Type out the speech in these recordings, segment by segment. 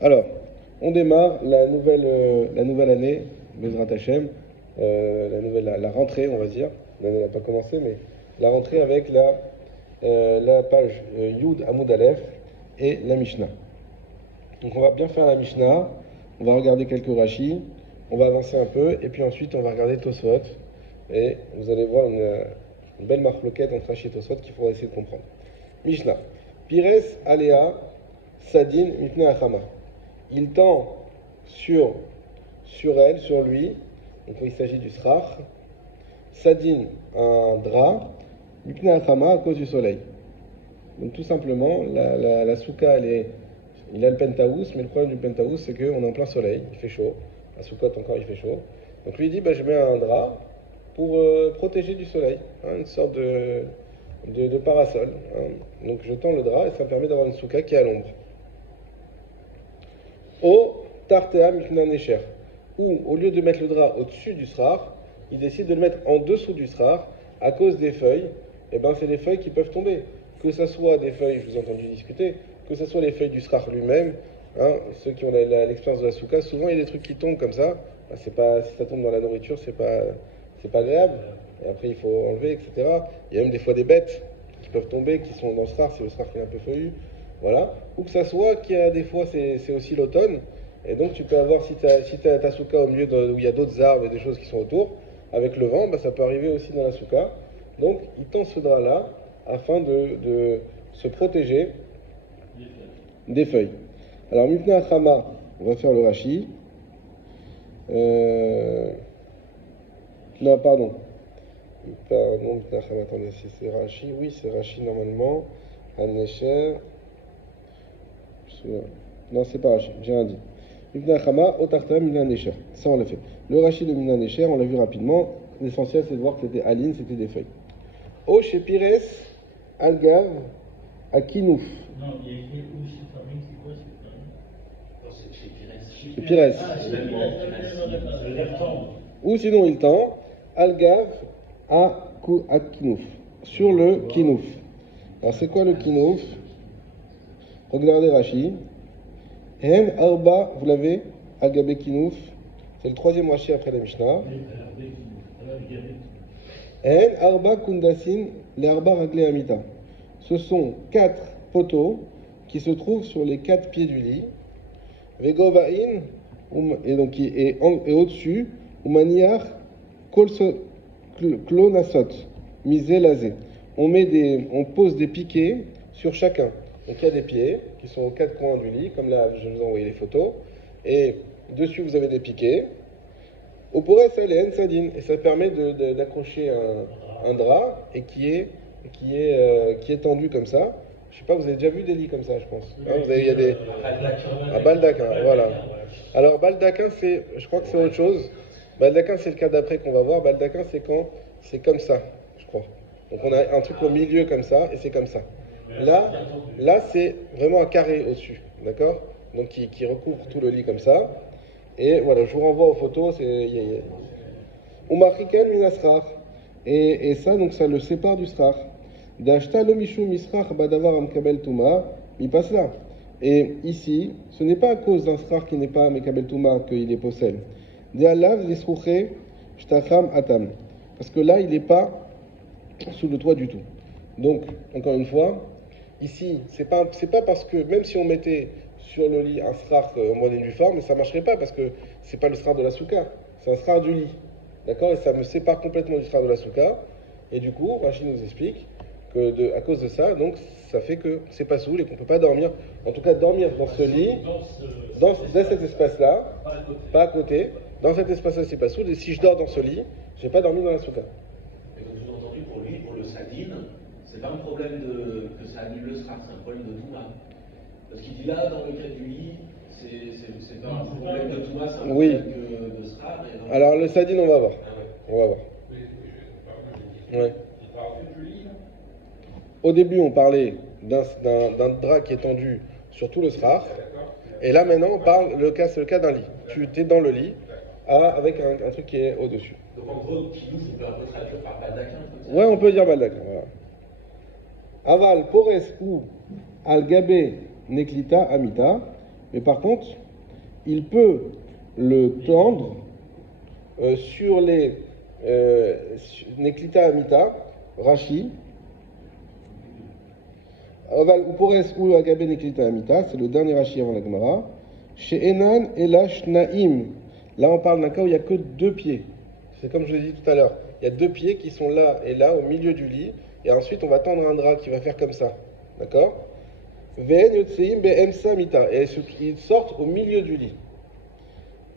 Alors, on démarre la nouvelle année, Bezrat Hashem, la rentrée, on va dire. L'année n'a pas commencé, mais la rentrée avec la page Yud Amud Aleph et la Mishnah. Donc on va bien faire la Mishnah, on va regarder quelques rachis, on va avancer un peu, et puis ensuite on va regarder Tosfot, et vous allez voir une belle marloquette entre Rashi et Tosfot qu'il faudra essayer de comprendre. Mishnah. Pires Alea Sadin Mitne Achama. Il tend sur elle, sur lui, donc il s'agit du srach, Sadin, un drap, Mitne Achama à cause du soleil. Donc tout simplement, la souka, il a le penthouse, mais le problème du penthouse, c'est qu'on est en plein soleil, il fait chaud. À Soukot encore, il fait chaud. Donc lui, il dit, je mets un drap pour protéger du soleil, une sorte de parasol. Donc je tends le drap et ça me permet d'avoir une souka qui est à l'ombre. Au tartea mikna necher, où au lieu de mettre le drap au-dessus du srar, il décide de le mettre en dessous du srar à cause des feuilles. Et c'est les feuilles qui peuvent tomber. Que ce soit des feuilles, je vous ai entendu discuter, que ce soit les feuilles du srar lui-même, ceux qui ont l'expérience de la souka, souvent il y a des trucs qui tombent comme ça. Si ça tombe dans la nourriture, c'est pas agréable. Et après il faut enlever, etc. Il y a même des fois des bêtes qui peuvent tomber, qui sont dans le srar, c'est le srar qui est un peu feuillu. Voilà. Ou que ça soit qu'il y a des fois, c'est aussi l'automne. Et donc tu peux avoir, si tu as ta souka au milieu où il y a d'autres arbres et des choses qui sont autour, avec le vent, ça peut arriver aussi dans la souka. Donc il tend ce drap-là afin de se protéger des feuilles. Alors, Mipna Achama, on va faire le Rashi. Non, pardon. Mipna Achama, attendez, c'est Rashi. Oui, c'est Rashi normalement. Hanesher. Non, c'est pas Rashi, j'ai rien dit. Mipna Achama, Otarta, Mipna Nesher. Ça, on l'a fait. Le Rashi de Mipna Nesher, on l'a vu rapidement. L'essentiel, c'est de voir que c'était Aline, c'était des feuilles. O chez Pires, Algav, Akinouf. Non, il y a écrit où chez Famine, c'est quoi chez Pires. Ou sinon il tend, Algav, Akinouf. Sur le Kinouf. Alors c'est quoi le Kinouf? Regardez Rashi. Hen Arba, vous l'avez? Agabe Kinouf. C'est le troisième Rashi après la Mishnah. En arba kundasin les arba raglé amita. Ce sont 4 poteaux qui se trouvent sur les 4 pieds du lit. Vegovain et au-dessus, umaniar klonasot miselazé. On pose des piquets sur chacun. Donc il y a des pieds qui sont aux 4 coins du lit, comme là je vous ai envoyé les photos. Et dessus vous avez des piquets. Au pourrait salen sadine, et ça permet d'accrocher un drap et qui est tendu comme ça. Je sais pas, vous avez déjà vu des lits comme ça, je pense. Il y a des baldaquin, voilà. Alors baldaquin, je crois que c'est autre chose. Baldaquin, c'est le cas d'après qu'on va voir. Baldaquin, c'est quand c'est comme ça, je crois. Donc on a un truc au milieu comme ça et c'est comme ça. Là, c'est vraiment un carré au-dessus, d'accord? Donc qui recouvre tout le lit comme ça. Et voilà, je vous renvoie aux photos, c'est Umachiken minasrar. Et ça, donc ça le sépare du srar. D'achta lo mishu misrar badavar amkabel tuma, il passe là. Et ici, ce n'est pas à cause d'un srar qui n'est pas mekabel tuma qu'il est possède. De'alav lisruche shtacham atam. Parce que là, il n'est pas sous le toit du tout. Donc, encore une fois, ici, c'est pas parce que, même si on mettait sur le lit un srar en mode uniforme, ça ne marcherait pas parce que c'est pas le srar de la souka, c'est un srar du lit. D'accord? Et ça me sépare complètement du srar de la souka. Et du coup, Rachid nous explique que à cause de ça, donc ça fait que c'est pas soul et qu'on ne peut pas dormir, en tout cas dormir dans ce lit, dans cet espace-là, pas à côté, dans cet espace-là c'est pas soul, et si je dors dans ce lit, je vais pas dormir dans la souka. Et donc j'ai entendu pour lui, pour le sadine, c'est pas un problème que ça annule le srar, c'est un problème de Touma. Parce qu'il dit là, dans le cas du lit, c'est pas un problème de Touma, c'est un problème de srar. Alors le sadine, on va voir. On va voir. Ouais. Au début, on parlait d'un drap qui est tendu sur tout le srar. Et là, maintenant, on parle, c'est le cas d'un lit. Tu es dans le lit avec un truc qui est au-dessus. Donc en gros, qui nous, on peut un peu traduire par baldaquin. Ouais, on peut dire baldaquin. Voilà. Aval, pores ou al gabe neklita amita. mais par contre, il peut le tendre sur les Neklita Amita, Rashi, Aval Upores ou Agabe Neklita Amita, c'est le dernier Rashi avant la Gemara. Chez Enan et la Shnaim. Là, on parle d'un cas où il n'y a que 2 pieds. C'est comme je l'ai dit tout à l'heure. Il y a 2 pieds qui sont là et là, au milieu du lit. Et ensuite, on va tendre un drap qui va faire comme ça. D'accord? Ve'en yotseim be'emsa mita. Et ils sortent au milieu du lit.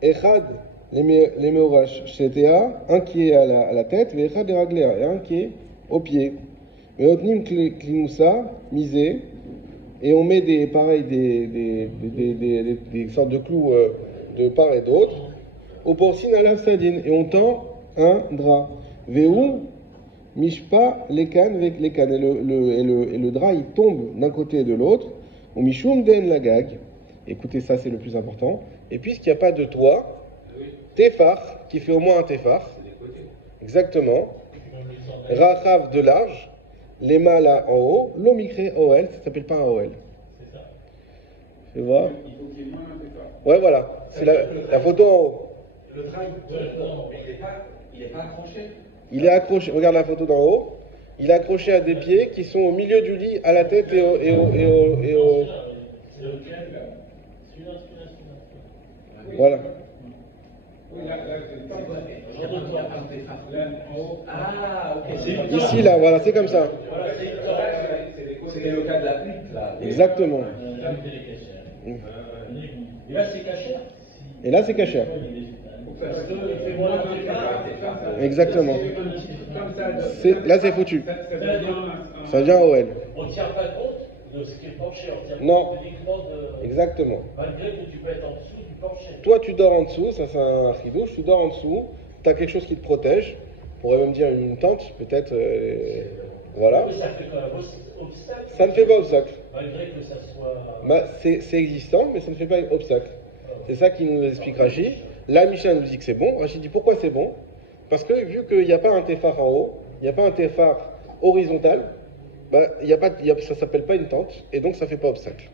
Echad, les meorash, shetea, un qui est à la tête, ve'echad les raglea, et un qui est au pied. Ve'otnim klinousa, misé. Et on met des sortes de clous de part et d'autre. Au porcine à la sadine. Et on tend un drap. Ve'u, mishpa, les cannes avec les cannes. Et le drap, il tombe d'un côté et de l'autre. Ou mishum den la gag. Écoutez, ça, c'est le plus important. Et puisqu'il n'y a pas de toit, tefar, qui fait au moins un tefar. Exactement. Rachav de large. Les mâles en haut, l'omicré OL, ça ne s'appelle pas un OL. C'est ça. Tu vois? Il faut qu'il y ait moins un départ. Ouais, voilà. C'est la photo en haut. Le train, il n'est pas accroché. Il est accroché, regarde la photo d'en haut. Il est accroché à des pieds qui sont au milieu du lit, à la tête et au. C'est lequel là? Celui-là. Voilà. Oui, là, c'est le temps. Ah, ok. Ici, là, voilà, c'est comme ça. C'était le cas de la hutte, là. Exactement. Et là, c'est caché. Et là, c'est caché. Parce que c'est moins de départ. Exactement. Comme ça, Là, c'est foutu. ça Ça vient à OL. On ne tient pas compte de ce qui est penché, on tient Non. compte uniquement de. Exactement. Malgré que tu peux être en dessous du penché. Toi, tu dors en dessous, ça c'est un ridouche, tu dors en dessous, tu as quelque chose qui te protège, on pourrait même dire une tente, peut-être, voilà. Mais ça fait quand même obstacle. Ça ne fait pas obstacle. Malgré que ça soit. Bah, c'est existant, mais ça ne fait pas obstacle. C'est ça qui nous explique Rashi. Là, Mishnah nous dit que c'est bon. Rashi dit pourquoi c'est bon? Parce que vu qu'il n'y a pas un téphar en haut, il n'y a pas un téphar horizontal, bah, ça ne s'appelle pas une tente, et donc ça ne fait pas obstacle.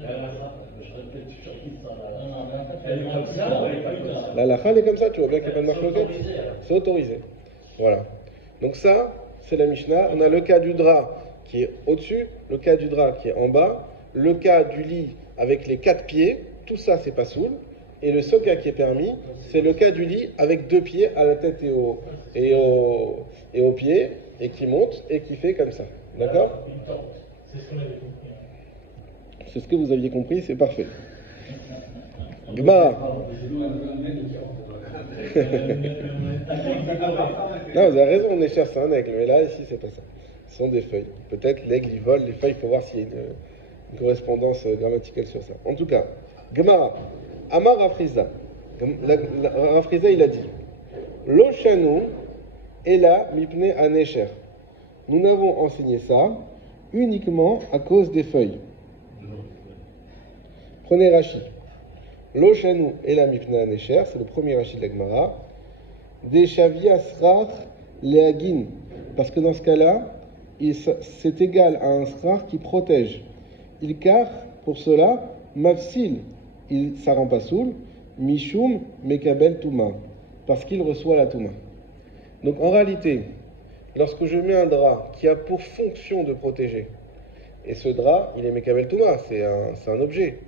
Je répète toujours ça. Elle est comme ça, elle est pas comme ça. La lacha, elle est comme ça, tu vois bien qu'il n'y a pas de marque C'est locale. autorisé, alors. C'est autorisé. Voilà. Donc ça, c'est la Mishnah. On a le cas du drap qui est au-dessus, le cas du drap qui est en bas, le cas du lit avec les 4 pieds, tout ça c'est pas soul. Et le seul cas qui est permis, c'est le cas du lit avec 2 pieds à la tête et aux pieds, et qui monte et qui fait comme ça. D'accord? Une tente. C'est ce qu'on avait compris. C'est ce que vous aviez compris, c'est parfait. Gemara. Non, vous avez raison, on est cher, c'est un aigle, mais là, ici, c'est pas ça. Ce sont des feuilles. Peut-être l'aigle, il vole les feuilles, il faut voir s'il y a une correspondance grammaticale sur ça. En tout cas, Gemara, Amar Rafriza. Rafriza, il a dit Lo shanu ela mipne anesher. Nous n'avons enseigné ça uniquement à cause des feuilles. Prenez Rashi. Lo shanu ela mipne anesher, c'est le premier Rashi de la Gemara. Des shavia srar leagin. Parce que dans ce cas-là, c'est égal à un srar qui protège. Il car, pour cela, mafsil, ça rend pas soul, mishum mekabel touma, parce qu'il reçoit la touma. Donc en réalité, lorsque je mets un drap qui a pour fonction de protéger, et ce drap, il est mekabel touma, c'est un objet,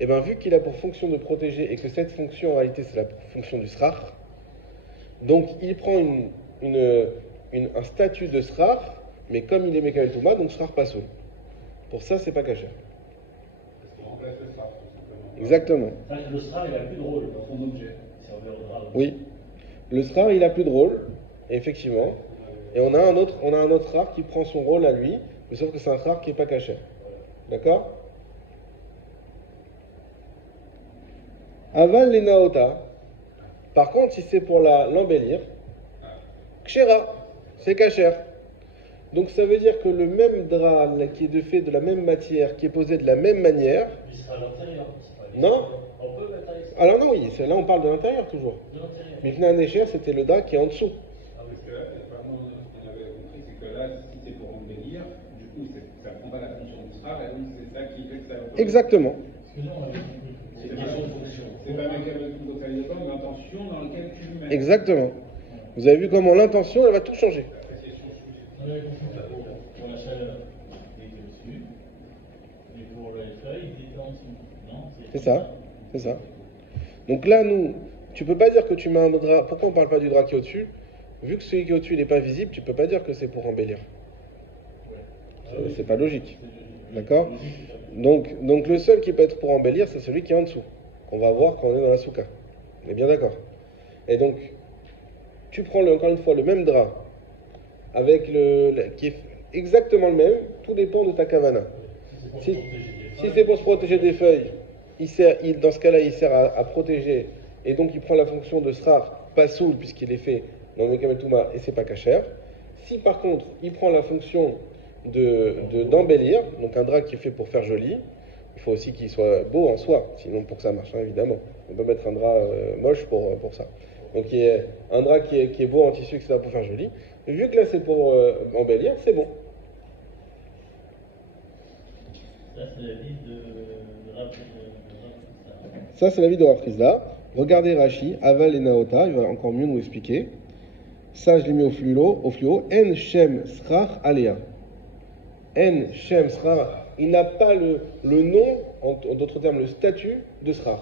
et bien vu qu'il a pour fonction de protéger, et que cette fonction en réalité c'est la fonction du srar, donc il prend un statut de srar, mais comme il est mekabel touma, donc srar pas soul. Pour ça, c'est pas caché. Exactement. Le srar, il a plus de rôle dans son objet. Il servait au drap. Oui. Le srar, il a plus de rôle, effectivement. Et on a un autre srar qui prend son rôle à lui, mais sauf que c'est un srar qui n'est pas caché. D'accord? Aval les naota. Par contre, si c'est pour l'embellir, kshera, c'est caché. Donc ça veut dire que le même drap qui est fait de la même matière, qui est posé de la même manière. Il sera à l'intérieur. Non? On peut mettre à l'extérieur. Alors non, oui, là on parle de l'intérieur toujours. De l'intérieur. Mais Fna Necher, c'était le drap qui est en dessous. Ah oui, parce que là, apparemment, ce qu'on avait compris, c'est que là, si c'est pour embellir, du coup, ça ne prend pas la fonction du srar, et donc c'est ça qui fait que ça. Exactement. Parce que nous, on avait l'intention dans laquelle tu le mets. Exactement. Vous avez vu comment l'intention, elle va tout changer. Pour la chaleur, il était au-dessus. Et pour les feuilles, il était en dessous. Non? C'est ça, c'est ça. Donc là, nous, tu peux pas dire que tu mets un drap. Pourquoi on parle pas du drap qui est au-dessus? Vu que celui qui est au-dessus n'est pas visible, tu peux pas dire que c'est pour embellir. C'est pas logique. D'accord? Donc le seul qui peut être pour embellir, c'est celui qui est en dessous. Qu'on va voir quand on est dans la souka. On est bien d'accord? Et donc, tu prends encore une fois le même drap, avec qui est exactement le même, tout dépend de ta kavana. Si c'est pour se protéger des feuilles, dans ce cas-là, il sert à protéger, et donc il prend la fonction de srar, pas soul, puisqu'il est fait dans le Mekam Touma, et c'est pas kasher. Si par contre, il prend la fonction d'embellir, donc un drap qui est fait pour faire joli, il faut aussi qu'il soit beau en soi, sinon pour que ça marche, hein, évidemment. On peut mettre un drap moche pour ça. Donc il y a un drap qui est beau en tissu, etc. pour faire joli. Vu que là c'est pour embellir, c'est bon. Ça, c'est la vie de Rav. Ça, c'est la vie de Rav Frisda. Regardez Rashi, Aval et Naota, il va encore mieux nous expliquer. Ça, je l'ai mis au fluo. En Shem Srach Alea. En Shem Srach. Il n'a pas le nom, en d'autres termes, le statut de Srach.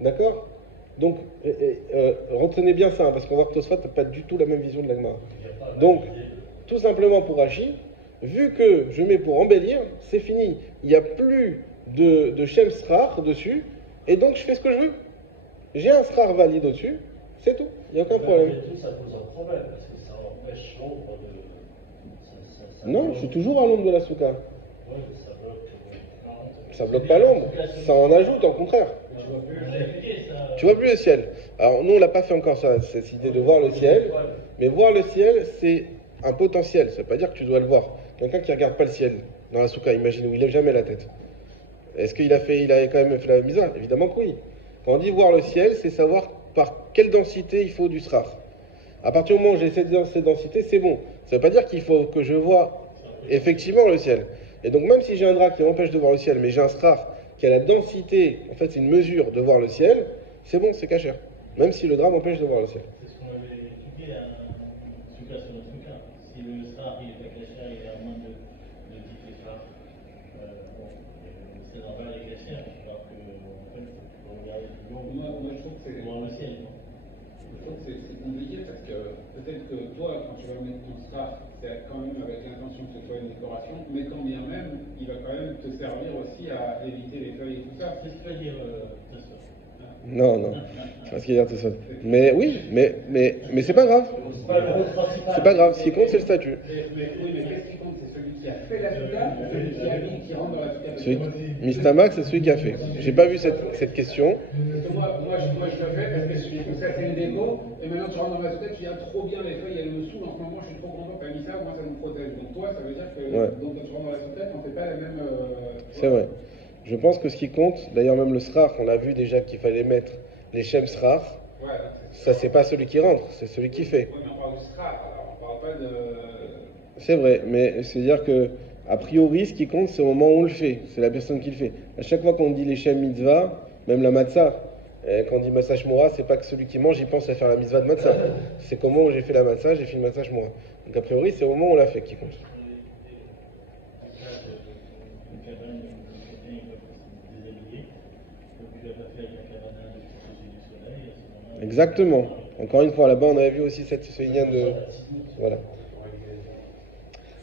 D'accord? Donc, retenez bien ça, hein, parce qu'on voit que Tosfot n'a pas du tout la même vision de la Gemara. Donc, tout simplement pour Rashi, vu que je mets pour embellir, c'est fini. Il n'y a plus de Shem Srar dessus, et donc je fais ce que je veux. J'ai un Srar valide au-dessus, c'est tout. Il n'y a aucun problème. Mais tout, ça pose un problème, parce que ça empêche l'ombre de. Non, je suis toujours à l'ombre de la souka. Oui, ça bloque. Ça bloque pas l'ombre, ça en ajoute, au contraire. Tu vois plus le ciel. Alors nous on l'a pas fait encore ça, cette idée de voir le ciel, mais voir le ciel c'est un potentiel, ça veut pas dire que tu dois le voir. Quelqu'un qui regarde pas le ciel dans la souka, imagine, où il lève jamais la tête. Est-ce qu'il a quand même fait la misa? Évidemment que oui. Quand on dit voir le ciel, c'est savoir par quelle densité il faut du srar. À partir du moment où j'ai cette densité, c'est bon. Ça veut pas dire qu'il faut que je vois effectivement le ciel. Et donc même si j'ai un drap qui m'empêche de voir le ciel, mais j'ai un srar qui a la densité, en fait c'est une mesure de voir le ciel, c'est bon, c'est kasher. Même si le drap m'empêche de voir le ciel. C'est ce qu'on avait étudié à Souka sur notre Souka. Si le star il est pas kasher, il est à moins de 10 Kéfar. Bon, c'est normal, il est kasher. Alors que, en fait, il faut regarder plus haut. Moi, je trouve que c'est. Voir le ciel. Je trouve que c'est compliqué parce que peut-être que toi, quand tu vas mettre ton star, c'est quand même avec l'intention que ce soit une décoration, mais quand bien même, il va quand même te servir aussi à éviter les feuilles et tout ça. C'est ce que veut dire Tosfot. Non, c'est pas ce qu'il y a tout ça. Mais oui, mais c'est pas grave. C'est pas grave, ce qui compte c'est le statut. Mais qu'est-ce qui compte? C'est celui qui a fait la souka ou celui qui habite, qui rentre dans la souka? Mistamax, c'est celui qui a fait. J'ai pas vu cette question. Parce que moi, je le fais parce que je trouve que ça c'est une déco, et maintenant tu rentres dans la souka, tu dis ah, trop bien les feuilles, elles me saoulent en ce moment, je suis trop content que tu as mis ça, moi ça me protège. Donc toi, ça veut dire que donc, quand tu rentres dans la souka, tu n'en fais pas la même. C'est vrai. Je pense que ce qui compte, d'ailleurs même le srar, on a vu déjà qu'il fallait mettre les shem srar. Ouais, ça c'est pas celui qui rentre, c'est celui qui fait. Oui, mais on parle de srar, alors on parle pas de. C'est vrai, mais c'est-à-dire que a priori, ce qui compte, c'est au moment où on le fait, c'est la personne qui le fait. À chaque fois qu'on dit les shem mitzvah, même la matzah, quand on dit matzah shmura, c'est pas que celui qui mange, il pense à faire la mitzvah de matzah. C'est qu'au moment où j'ai fait la matzah, j'ai fait une matzah shmura. Donc a priori, c'est au moment où on l'a fait qui compte. Exactement. Encore une fois, là-bas, on avait vu aussi ce lien de. Voilà.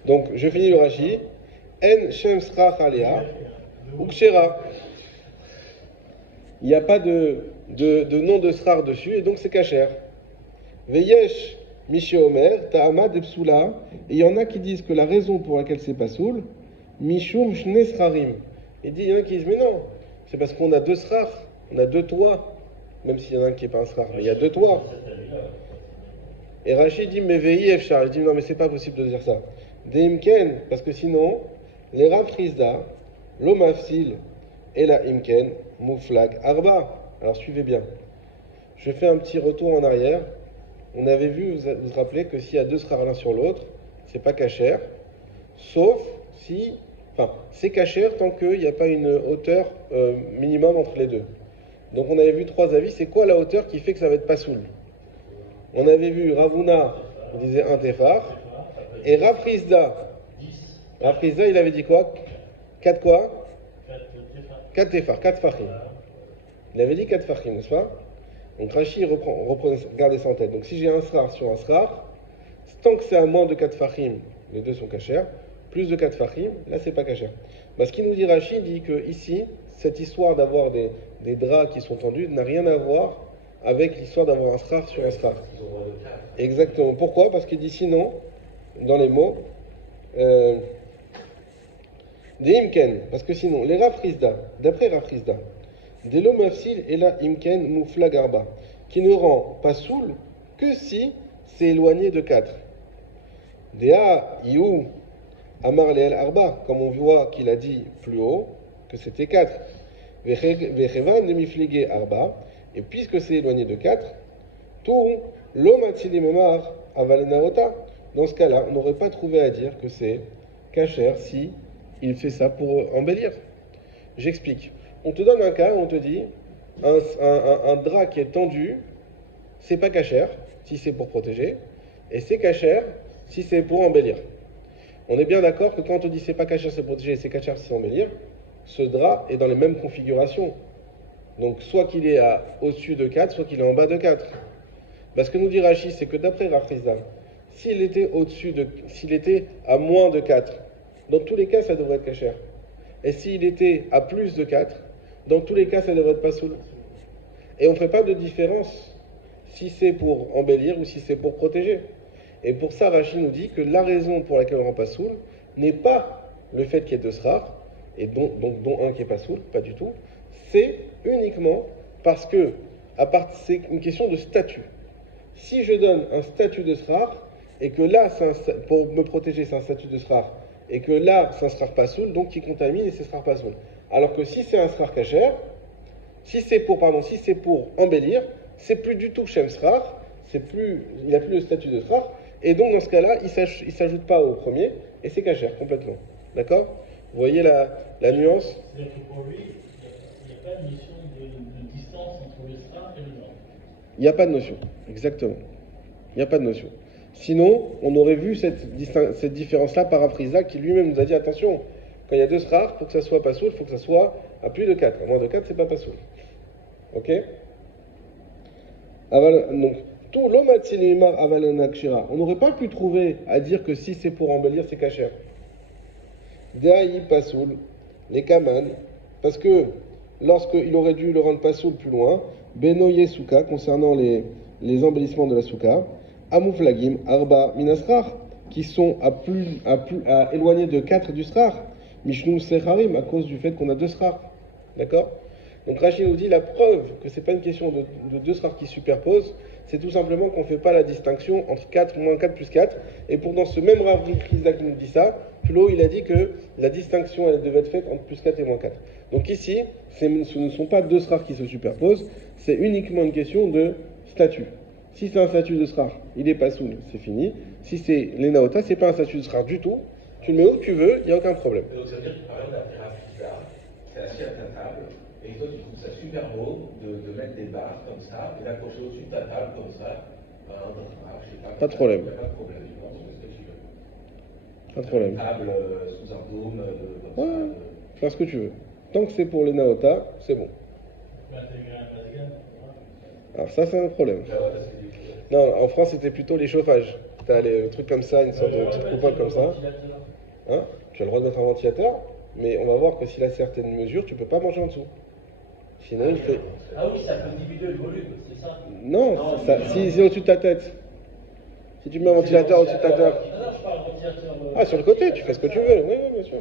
Donc, je finis le Rashi. En Shem Srach Alea, Ukshera. Il n'y a pas de nom de Srar dessus, et donc c'est Kacher. Veyesh Mishi Omer, Ta'ama Depsula. Et il y en a qui disent que la raison pour laquelle c'est pas soul, Mishum Shne Srarim. Il y en a qui disent, mais non, c'est parce qu'on a deux Srar, on a deux toits. Même s'il y en a un qui n'est pas un srar, mais il y a deux toits. Et Rachid dit, mais veillez, Efchar. Il dit, non, mais c'est pas possible de dire ça. Deimken, parce que sinon, les Rav Frisda, l'Omafsil et la Imken, Mouflag, Arba. Alors suivez bien. Je fais un petit retour en arrière. On avait vu, vous rappelez, que s'il y a deux srars l'un sur l'autre, c'est pas kasher, sauf si. Enfin, c'est kasher tant qu'il n'y a pas une hauteur minimum entre les deux. Donc on avait vu 3 avis, c'est quoi la hauteur qui fait que ça va être pasoul? On avait vu Ravuna, il disait 1 tefar, et Rav Rizda, il avait dit quoi? 4 quoi? 4 tefar, 4 fachim. Il avait dit 4 fachim, n'est-ce pas? Donc Rashi reprend, gardez ça en tête. Donc si j'ai un srar sur un srar, tant que c'est à moins de 4 fachim, les deux sont cachers, plus de 4 fachim, là c'est pas cacher. Bah, ce qui nous dit Rashi, dit que ici, cette histoire d'avoir des draps qui sont tendus n'a rien à voir avec l'histoire d'avoir un srar sur un srar. Exactement. Pourquoi? Parce qu'il dit sinon, dans les mots, des imken, parce que sinon, les Rav Rizda, d'après Rav Rizda, des lo mafsil et la imken moufla garba, qui ne rend pas soul que si c'est éloigné de 4. Dea iou amar leel arba, comme on voit qu'il a dit plus haut que c'était 4. Vechevan de miflige arba, et puisque c'est éloigné de 4, tout lo matzili memar avalenarota. Dans ce cas-là, on n'aurait pas trouvé à dire que c'est kasher si il fait ça pour embellir. J'explique. On te donne un cas où on te dit un drap qui est tendu, c'est pas kasher si c'est pour protéger, et c'est kasher si c'est pour embellir. On est bien d'accord que quand on te dit c'est pas kasher, c'est protéger, et c'est kasher si c'est embellir, ce drap est dans les mêmes configurations. Donc soit qu'il est au-dessus de 4, soit qu'il est en bas de 4. Parce que nous dit Rashi, c'est que d'après Rav Rizda, s'il était à moins de 4, dans tous les cas, ça devrait être kasher. Et s'il était à plus de 4, dans tous les cas, ça devrait être pasoul. Et on ne fait pas de différence si c'est pour embellir ou si c'est pour protéger. Et pour ça, Rashi nous dit que la raison pour laquelle on rend pasoul n'est pas le fait qu'il y ait 2 srar, et dont un qui est pasoul, pas du tout. C'est uniquement parce que c'est une question de statut. Si je donne un statut de srar, et que là, pour me protéger, c'est un statut de srar, et que là, c'est un srar pasoul, donc qui contamine et c'est srar pasoul. Alors que si c'est un srar kasher, si c'est pour embellir, c'est plus du tout shem srar, il n'a plus le statut de srar, et donc dans ce cas-là, il ne s'ajoute pas au premier, et c'est kasher complètement. D'accord? Vous voyez la nuance? C'est-à-dire que pour lui, il n'y a pas de notion de distance entre le srar et le drap. Il n'y a pas de notion, exactement. Il n'y a pas de notion. Sinon, on aurait vu cette différence-là par Rav Rizda qui lui-même nous a dit attention, quand il y a 2 srar, pour que ça soit pasoul, il faut que ça soit à plus de 4. À moins de 4, c'est pas pasoul. Ok? Donc, tout l'omatzilimar avalanakshira. On n'aurait pas pu trouver à dire que si c'est pour embellir, c'est kasher. Deaï pasoul, les kaman, parce que lorsqu'il aurait dû le rendre pasoul plus loin, benoye souka, concernant les embellissements de la souka, amouflagim, arba, minasrar, qui sont à éloigner de 4 du srar, mishnu secharim, à cause du fait qu'on a 2 srar. D'accord? Donc Rachid nous dit la preuve que c'est pas une question de 2 srar qui superposent, c'est tout simplement qu'on ne fait pas la distinction entre 4 moins 4 plus 4. Et pour dans ce même Rav Rizda qui nous dit ça, plus haut il a dit que la distinction elle devait être faite entre plus 4 et moins 4. Donc ici, ce ne sont pas 2 srar qui se superposent, c'est uniquement une question de statut. Si c'est un statut de srar, il est pas soul, c'est fini. Si c'est l'enaota, c'est pas un statut de srar du tout. Tu le mets où tu veux, il n'y a aucun problème. Donc ça veut dire que par exemple, d'après Rav Rizda, c'est assis à ta table, et toi tu trouves ça super beau de mettre des barres comme ça, et d'accrocher au-dessus de ta table comme ça, je sais pas. Pas de problème. Il n'y a pas de problème, tu vois, c'est ce que tu veux. Pas de problème. Une table sous un dôme, comme Ouais, ça. faire ce que tu veux. Tant que c'est pour l'enaota, c'est bon. Alors ça, c'est un problème. Non, en France, c'était plutôt les chauffages. T'as les trucs comme ça, une sorte de petite coupole comme ça. Hein? Tu as le droit de mettre un ventilateur, mais on va voir que s'il a certaines mesures, tu peux pas manger en dessous. Sinon, il fait... Ah oui, ça peut diminuer le volume, c'est ça? Non, si c'est au-dessus de ta tête. Si tu mets un ventilateur au-dessus de ta tête... Non, je parle ventilateur... Ah, sur le côté, tu fais ce que tu veux. Oui, bien sûr.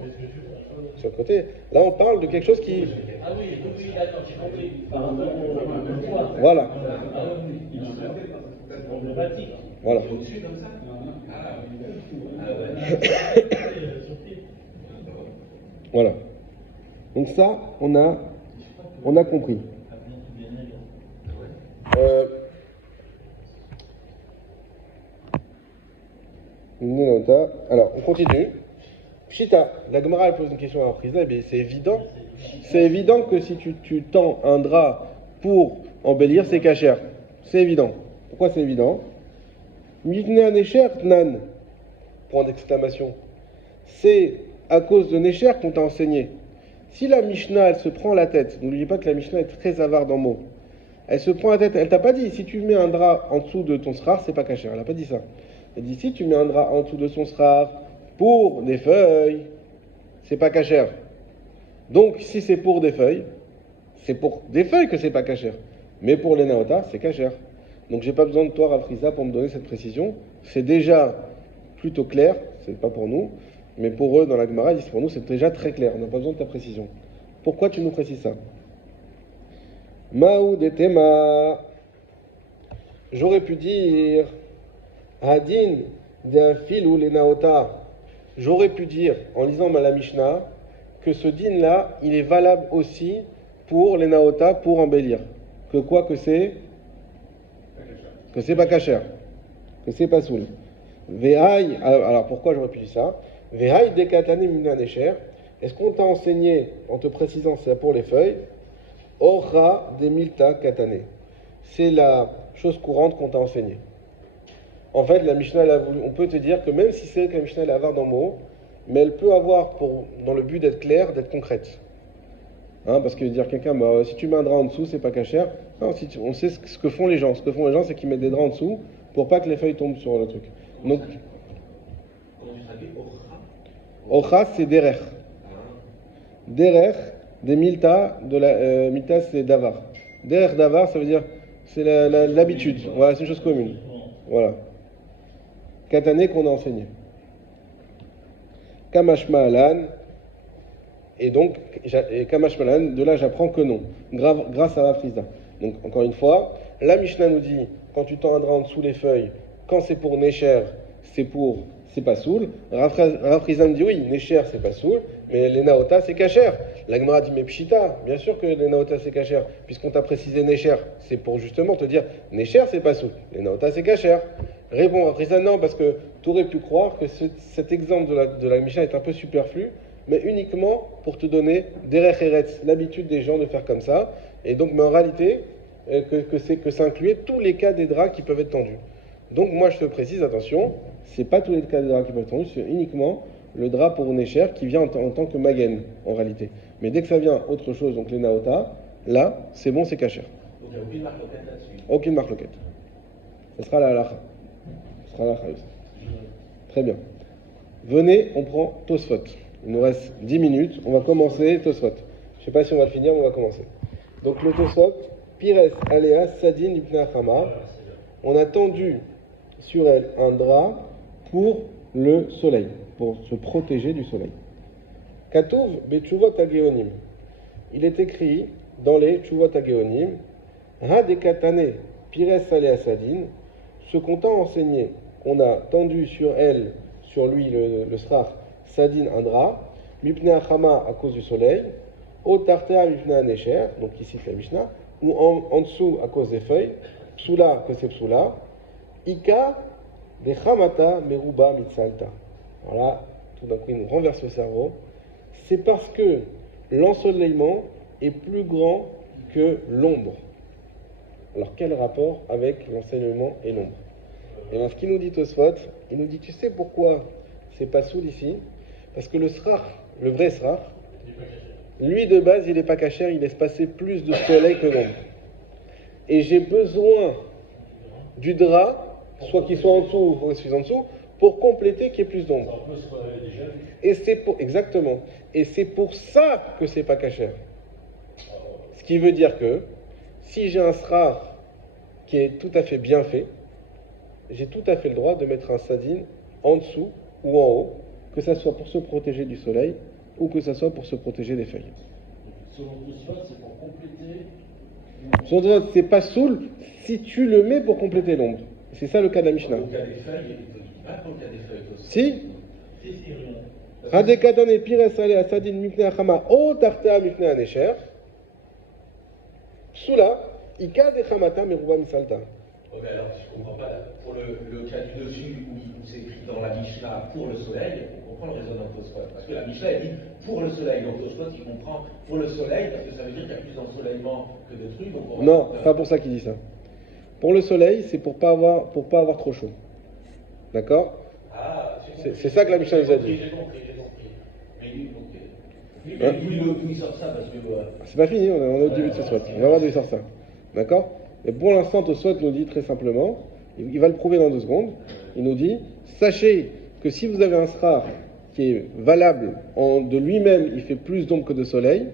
Sur le côté. Là, on parle de quelque chose qui... Ah oui, d'accord, j'ai compris. Par rapport au poids. Voilà. Ah oui, c'est problématique. Voilà. Au-dessus comme ça? Voilà. Donc ça, on a compris. Alors, on continue. Pshita, la Gemara elle pose une question à Rav Rizda, mais c'est évident. C'est évident que si tu tends un drap pour embellir, c'est kasher. C'est évident. Pourquoi c'est évident? Mivnei Nesher Tnan, point d'exclamation. C'est à cause de Nesher qu'on t'a enseigné. Si la Mishnah, elle se prend la tête, n'oubliez pas que la Mishnah est très avare en mots. Elle se prend la tête, elle t'a pas dit, si tu mets un drap en dessous de ton srar, c'est pas kasher. Elle a pas dit ça. Elle dit, si tu mets un drap en dessous de son srar pour des feuilles, c'est pas kasher. Donc, si c'est pour des feuilles, c'est pour des feuilles que c'est pas kasher. Mais pour les naota, c'est kasher. Donc, j'ai pas besoin de toi, Rav Friza, pour me donner cette précision. C'est déjà plutôt clair, c'est pas pour nous, mais pour eux, dans la Gemara, ils disent pour nous, c'est déjà très clair. On n'a pas besoin de ta précision. Pourquoi tu nous précises ça? Maoud et Tema. J'aurais pu dire Hadin d'un fil ou les naota. J'aurais pu dire, en lisant la Mishnah, que ce din là, il est valable aussi pour les naota, pour embellir. Que quoi que c'est? Que c'est pas kasher. Que c'est pas soul. Vehaï, alors pourquoi j'aurais pu dire ça? Vehaï dekatane mina nesher. Est-ce qu'on t'a enseigné, en te précisant c'est pour les feuilles, Ora de milta katane? C'est la chose courante qu'on t'a enseignée. En fait, la Mishnah, on peut te dire que même si c'est que la Mishnah elle est avare dans le mot, mais elle peut avoir, dans le but d'être claire, d'être concrète. Parce que dire quelqu'un, si tu mets un drap en dessous, c'est pas kasher. Non, on sait ce que font les gens. Ce que font les gens, c'est qu'ils mettent des draps en dessous pour pas que les feuilles tombent sur le truc. Donc, comment tu traduis Ocha? Ocha, c'est derer. Derer, des milta, milta, c'est davar. Derer davar, ça veut dire, c'est l'habitude. Voilà, c'est une chose commune. Voilà. Katane qu'on a enseigné. Kamashma Alan. Et donc, Kamashma Alan, de là, j'apprends que non. Grâce à la Friza. Donc, encore une fois, la Mishnah nous dit, quand tu tends un drap en dessous les feuilles, quand c'est pour Nesher, c'est pas soul. Rav Friza me dit oui, Nesher c'est pas soul, mais les naota c'est kasher. La Gemara dit mais pshita, bien sûr que les naota c'est kasher, puisqu'on t'a précisé Nesher, c'est pour justement te dire Nesher c'est pas soul, les naota c'est kasher. Réponds Rav Friza non, parce que tu aurais pu croire que cet exemple de la Mishnah est un peu superflu, mais uniquement pour te donner derech eretz, l'habitude des gens de faire comme ça, et donc mais en réalité que ça incluait tous les cas des draps qui peuvent être tendus. Donc moi je te précise, attention, c'est pas tous les cas de drap qui peuvent être tendus, c'est uniquement le drap pour Nesher qui vient en tant que magen en réalité. Mais dès que ça vient autre chose, donc les naota, là c'est bon, c'est kasher. Donc il n'y a aucune marque loquette là-dessus. Aucune marque loquette. Ce sera la halacha. Ce sera la halacha. Très bien. Venez, on prend Tosfot. Il nous reste 10 minutes, on va commencer Tosfot. Je ne sais pas si on va le finir, mais on va commencer. Donc le Tosfot, Pires Alea Sadin Ibn Achama. On a tendu sur elle un drap pour le soleil, pour se protéger du soleil. Katouv Betchuvot Ageonim. Il est écrit dans les Tchuvot Ageonim, Ha de Katane Pires Alea Sadin, ce qu'on t'a enseigné, on a tendu sur elle, sur lui, le srar, Sadin, un drap, Mipne Achama à cause du soleil, O Tartea Mipne Anesher, donc ici c'est la Mishnah, ou en dessous à cause des feuilles, Psula, que c'est Psula, Ika, de Chamata, Meruba, Mitsalta. Voilà, tout d'un coup, il nous renverse le cerveau. C'est parce que l'ensoleillement est plus grand que l'ombre. Alors, quel rapport avec l'enseignement et l'ombre? Et bien, ce qu'il nous dit Tosfot, il nous dit, tu sais pourquoi c'est pas soul ici? Parce que le srar, le vrai srar, lui de base, il n'est pas kasher, il laisse passer plus de soleil que l'ombre. Et j'ai besoin du drap, soit qu'il soit en dessous ou qu'il soit en dessous, pour compléter qu'il y ait plus d'ombre. Et c'est pour exactement. Et c'est pour ça que c'est pas kasher. Ce qui veut dire que si j'ai un srar qui est tout à fait bien fait, j'ai tout à fait le droit de mettre un sadin en dessous ou en haut, que ça soit pour se protéger du soleil ou que ça soit pour se protéger des feuilles. Selon Tosfot, c'est pour compléter. Selon Tosfot, c'est pas soul si tu le mets pour compléter l'ombre. C'est ça le cas de la Mishnah. Dans le cas des feuilles, pas dans le cas des feuilles. Si Si, rien. Hadekatane pires ale asadin mipne achama o tartea mipne anesher. Psula, ika de chamata meruba misalta. Ouais, mais alors, je comprends pas. Pour le cas du dessus, où c'est écrit dans la Mishnah pour le soleil, on comprend le raisonnement de Tosfot. Parce que la Mishnah, elle dit pour le soleil. Donc Tosfot, il comprend pour le soleil, parce que ça veut dire qu'il y a plus d'ensoleillement que de trucs. Donc Non, c'est pas pour ça qu'il dit ça. Pour le soleil, c'est pour pas avoir trop chaud. D'accord? Ah, c'est ça que la Mishnah nous a dit. J'ai compris. Mais il sort ça parce que. C'est pas fini, on est au début de ce soit. On va voir d'où il sort ça. D'accord? Mais pour l'instant, Tosfot nous dit très simplement, il va le prouver dans 2 secondes, il nous dit, sachez que si vous avez un srar qui est valable de lui-même, il fait plus d'ombre que de soleil,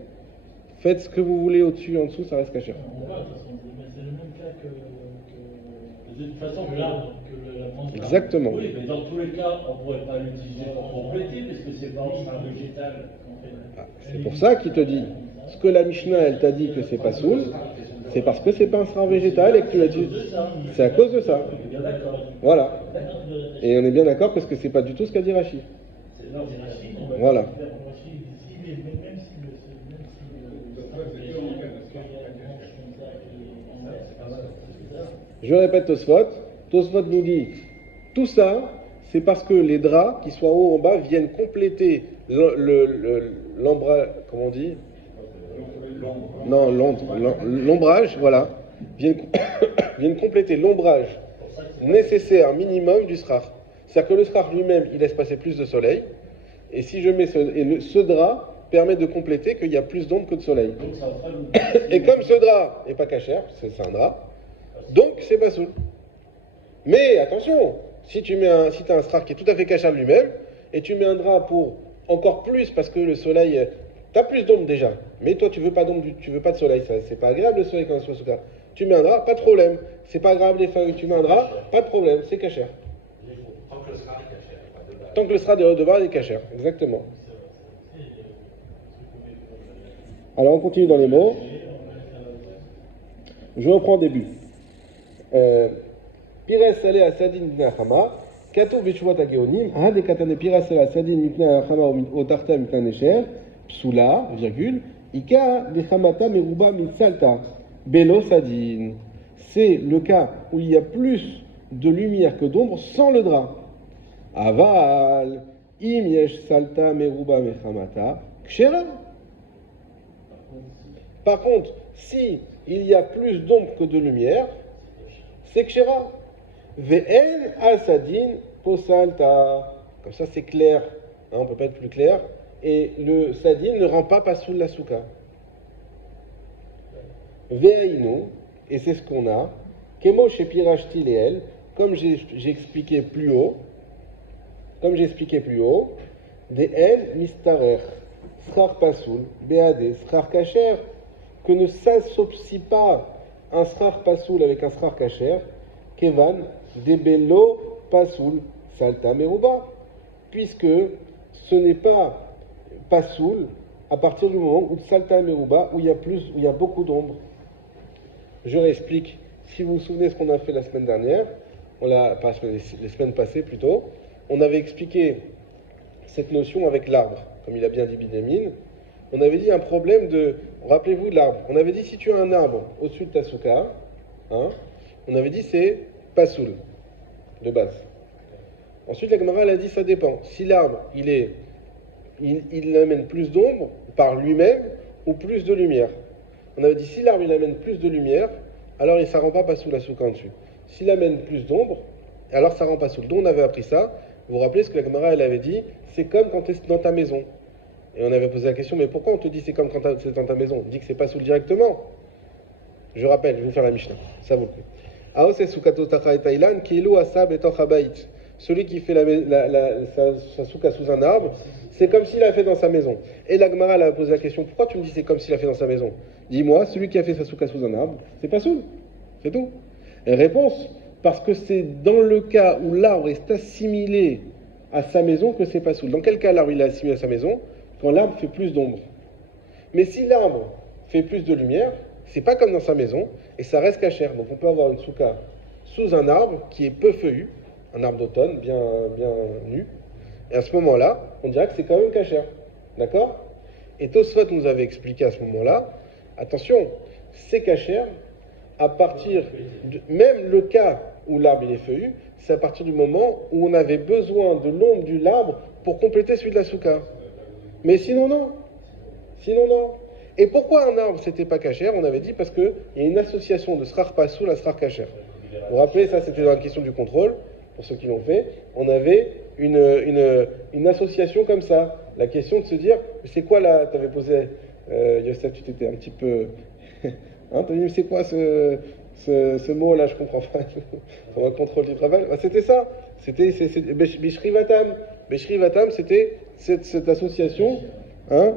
faites ce que vous voulez au-dessus, en dessous, ça reste caché. On voit, de toute façon, mais c'est le même cas que de toute façon que l'arbre, que la plante. Exactement. Oui, mais dans tous les cas, on ne pourrait pas l'utiliser pour compléter, parce que c'est pas un végétal qu'on fait. C'est pour ça qu'il te dit, ce que la Mishnah, elle t'a dit que c'est pas soul, c'est parce que c'est pas un srar végétal et que tu l'as dit. C'est à cause de ça. Voilà. Et on est bien d'accord parce que c'est pas du tout ce qu'a dit Rachid. Voilà. Je répète Tosfot. Tosfot nous dit, tout ça, c'est parce que les draps, qui soient en haut ou en bas, viennent compléter l'ombrage, comment on dit? Non, l'ombrage, voilà, viennent compléter l'ombrage nécessaire minimum du srar. C'est-à-dire que le srar lui-même, il laisse passer plus de soleil, et si je mets ce drap permet de compléter qu'il y a plus d'ombre que de soleil. Et comme ce drap n'est pas cachère, c'est un drap, donc c'est pas soul. Mais attention, si tu as un srar qui est tout à fait cachère lui-même, et tu mets un drap pour encore plus, parce que le soleil, tu as plus d'ombre déjà, mais toi tu veux pas d'ombre, tu veux pas de soleil, ça, c'est pas agréable le soleil quand on soit sous cas. Tu mets un drap, pas de problème. C'est pas agréable les feuilles, tu mets un drap, pas de problème, c'est cachère. Tant que le sera est cachère. Tant que le sera de base est cachère, exactement. Alors on continue dans les mots. Je reprends au début. Pires salé à Sadin Mipna Hama, Kato Bechuvot Ageonim, Hade Katane Pires salé à Sadin Mipna Hama au Tarta Mipna Necher, Psula, virgule, Ika de Hamata Meruba Mitsalta, Belo Sadin. C'est le cas où il y a plus de lumière que d'ombre sans le drap. Aval, Im Yesh Salta Meruba Mechamata, Kshera. Par contre, si il y a plus d'ombre que de lumière, c'est Kshera. Ve'en al-sadin posalta. Comme ça, c'est clair. On ne peut pas être plus clair. Et le sadin ne rend pas pasoul la souka. Ve'ainu, et c'est ce qu'on a. Kemo chez Pirashti Leel, comme j'ai expliqué plus haut. Ve'en mistarer. Srar pasoul, beade, srar kacher. Que ne s'associe pas un srar pasoul avec un srar kacher, kevan debelo pasoul salta meruba, puisque ce n'est pas pasoul à partir du moment où salta meruba, où il y a beaucoup d'ombre. Je réexplique. Si vous vous souvenez ce qu'on a fait la semaine dernière, les semaines passées plutôt, on avait expliqué cette notion avec l'arbre, comme il a bien dit Binyamin. On avait dit un problème rappelez-vous de l'arbre. On avait dit si tu as un arbre au-dessus de ta souka, on avait dit c'est pasoul, de base. Ensuite la Gemara elle a dit ça dépend. Si l'arbre il amène plus d'ombre par lui-même ou plus de lumière. On avait dit si l'arbre il amène plus de lumière, alors ça ne rend pas pasoul la souka en dessus. S'il amène plus d'ombre, alors ça rend pasoul. Donc on avait appris ça. Vous vous rappelez ce que la Gemara elle avait dit, c'est comme quand tu es dans ta maison. Et on avait posé la question, mais pourquoi on te dit c'est comme quand c'est dans ta maison? On dit que c'est pas soul directement. Je rappelle, je vais vous faire la Mishnah. Ça vaut le coup. Aos sukato tacha Thailand, kilu asab et habait. Celui qui fait sa souka sous un arbre, c'est comme s'il l'a fait dans sa maison. Et la Gemara elle a posé la question, pourquoi tu me dis c'est comme s'il l'a fait dans sa maison? Dis-moi, celui qui a fait sa souka sous un arbre, c'est pas soul. C'est tout. Et réponse, parce que c'est dans le cas où l'arbre est assimilé à sa maison que c'est pas soul. Dans quel cas l'arbre il est assimilé à sa maison? Quand l'arbre fait plus d'ombre. Mais si l'arbre fait plus de lumière, c'est pas comme dans sa maison, et ça reste cachère. Donc on peut avoir une souka sous un arbre qui est peu feuillu, un arbre d'automne, bien nu, et à ce moment-là, on dirait que c'est quand même cachère. D'accord? Et Tosfot nous avait expliqué à ce moment-là, attention, c'est cachère à partir même le cas où l'arbre il est feuillu, c'est à partir du moment où on avait besoin de l'ombre de l'arbre pour compléter celui de la souka. Mais sinon non. Sinon non. Et pourquoi un arbre c'était pas cachère? On avait dit parce qu'il y a une association de srar pasoul à srar cachère. Vous vous rappelez, ça c'était dans la question du contrôle, pour ceux qui l'ont fait, on avait une association comme ça. La question de se dire, c'est quoi là, tu avais posé, Yosef, tu t'étais un petit peu... hein, tu as dit, mais c'est quoi ce mot-là, je comprends pas. Sur le contrôle du travail. Ben, c'était ça. C'était Bishri Vatam. Bishri Vatam, c'était cette association hein,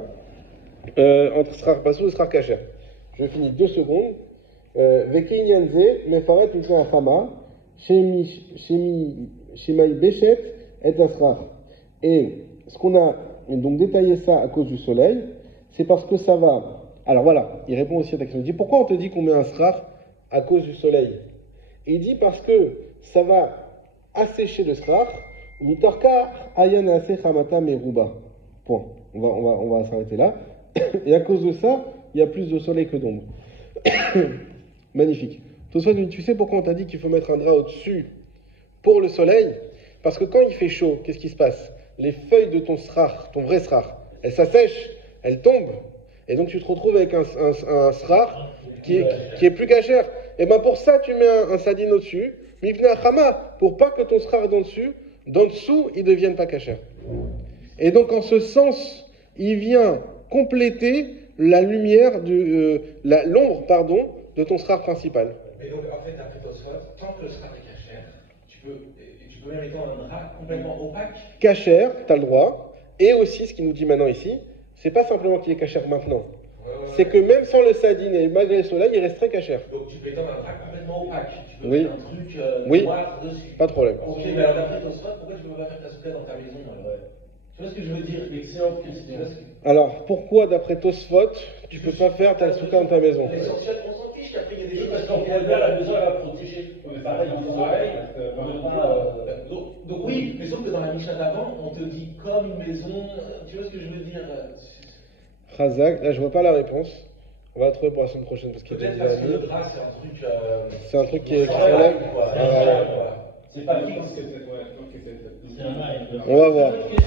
entre Srar Pasoul et Srar Kacher. Je finis 2 secondes. Veki Nyanze, Mefaret Ulka Achama, Shemai Beshet et Asrar. Et ce qu'on a donc détaillé ça à cause du soleil, c'est parce que ça va. Alors voilà, il répond aussi à ta question. Il dit pourquoi on te dit qu'on met un srar à cause du soleil? Et il dit parce que ça va assécher le srar. Mitarka ayana ase chamata meruba. Point. On va s'arrêter là. Et à cause de ça, il y a plus de soleil que d'ombre. Magnifique. Tu sais pourquoi on t'a dit qu'il faut mettre un drap au-dessus pour le soleil? Parce que quand il fait chaud, qu'est-ce qui se passe? Les feuilles de ton srar, ton vrai srar, elles s'assèchent, elles tombent. Et donc tu te retrouves avec un srar qui est plus cachère. Et bien pour ça, tu mets un sadine au-dessus, mivna chama, pour pas que ton srar d'en dessous, il ne devienne pas cachère. Et donc en ce sens, il vient compléter la lumière, l'ombre, de ton srar principal. Et donc en fait, après Tosfot, tant que le srar est cachère, tu peux même étendre un drap complètement opaque. Cachère, tu as le droit. Et aussi, ce qu'il nous dit maintenant ici, c'est pas simplement qu'il est cachère maintenant. C'est que même sans le sadine et malgré le soleil, il reste très cachère. Donc tu peux étendre un drap complètement opaque. Tu peux oui. mettre un truc noir dessus. Pas de problème. Ok, mais alors d'après Tosfot, pourquoi tu ne peux pas faire ta souka dans ta maison Tu vois ce que je veux dire? L'excellente question. Alors, pourquoi d'après Tosfot, tu peux pas faire ta souka dans ta maison? L'essentiel, on s'en fiche, qu'après il y a des choses parce qu'on pourrait bien la maison, elle va protéger. Pareil, du soleil, donc oui, mais sauf que dans la Mishnah d'avant, on te dit comme une maison, tu vois ce que je veux dire? Chazak, là je vois pas la réponse. On va la trouver pour la semaine prochaine parce qu'il y a peut-être parce que le drap c'est un truc. C'est un truc qui s'enlève. C'est pas fixe. On va voir.